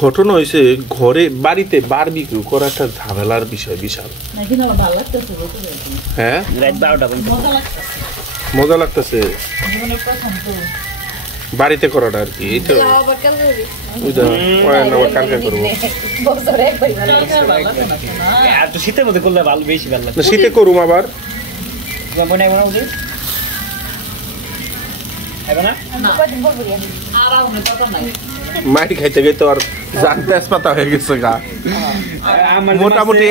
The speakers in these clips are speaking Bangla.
ঘটনা হয়েছে ঘরে বাড়িতে বারবিকিউ করা একটা ঝামেলার বিষয় বিশাল। হ্যাঁ মজা লাগতেছে বাড়িতে করাটা আর কি। এই তো শীতের মধ্যে করলে ভালো, বেশি ভালো লাগে। শীতে করুম আবার মাটি খাইতে খাইতে আর তেজপাতা হয়ে গেছে গা মোটামুটি।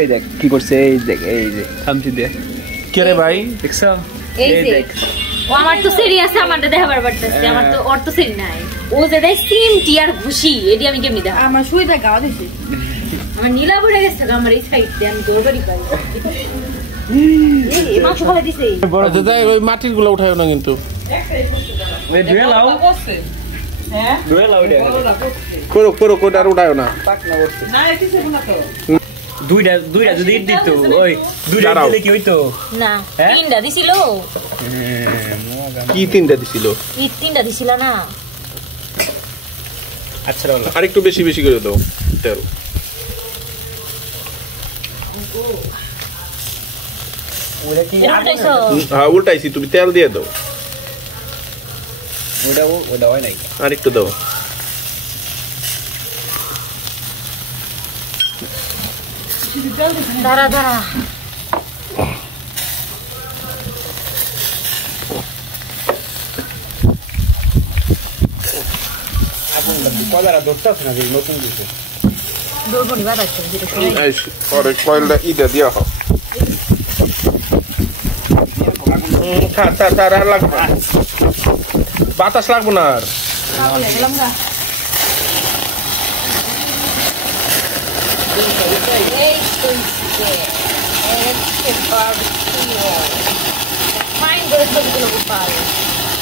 এই দেখ কি করছে, এই দেখ এই যে খামচি দিয়ে। কে রে ভাই দেখছো? এই দেখ ও আমার তো সেরি আছে, আমারটা দেখাবার পারতেছে, আমার তো ওর তো সেরি নাই। ও যে দেয় সিমটি আর ঘুষি, এডি আমি কেমনি দেখা? আমার সুইটা গাওয়া দিছি, আমার নীলা পড়ে গেছে আমার এই সাইডে, আমি তোর বাড়ি পাই। এই মাছ খাওয়া দিছে বড় দাদা, ওই মাটির গুলো উঠায়ো না কিন্তু। ওই ধুয়ে লাও, হ্যাঁ ধুয়ে লাও এটা করো করো কোটা আর উঠায়ো না। পাকনা করছে না, এটিছে না তো। দুইটা যদি দিত, ওই দুইটা দিলে কি হইতো? না তিনটা দিছিল। কি তিনটা দিছিল? কি তিনটা দিছিল না? আচ্ছা বলো, আর একটু বেশি বেশি করে দাও তেল। ওটা কি হ্যাঁ উল্টাইছি, তুমি তেল দিয়ে দাও। ওটা হয় নাই, আর একটু দাও। দাঁড়া দাঁড়া আগুন কলারা ধরতেছ না, নতুন দিছে দৌড়বনি বাদাচ্ছে যেটা শুনে পরে কয়েলটা ইটা দিয়া হোক। বাতাস লাগবো না আর।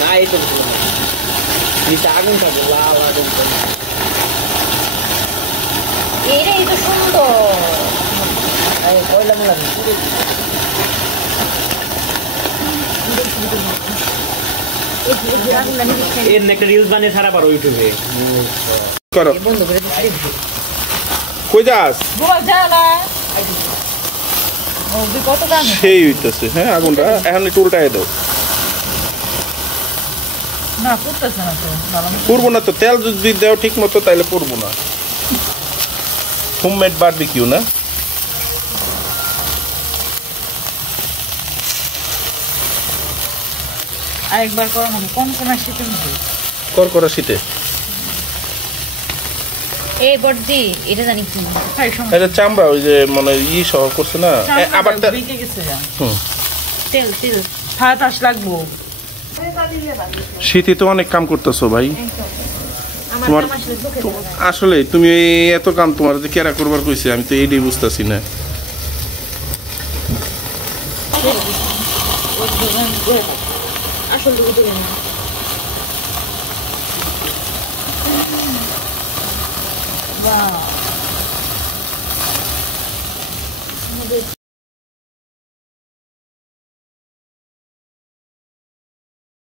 না এই তো নিচে আগুন থাকবে, লাল আগুন থাকবে। এইটাই তো সুন্দর। কয়লা মেলা এর একটা রিলস বানিয়ে ছাড়া পারো ইউটিউবে। করো কই যাস? সেই হইতেছে। হ্যাঁ আগুনটা এখন একটু উল্টায় দাও। না পুড়তেছে না তো, পুড়বো না তো, তেল যদি দাও ঠিক মতো তাইলে পুড়বো না। হোমমেড বারবিকিউ না? আরেকবার করো না, কোন শীতের মধ্যে করকরা শীতে। এই বড়দি এটা জানি কি? এটা চামড়া, ওই যে মানে ই সহ করছে না আবার তেল তেল ফাটাস লাগবো। শীতে তো অনেক কাম করতেছো ভাই তোমার। আসলে তুমি এত কাম তোমার যে কেরা করবার কইছে, আমি তো এইটাই বুঝতেছি না। আসলে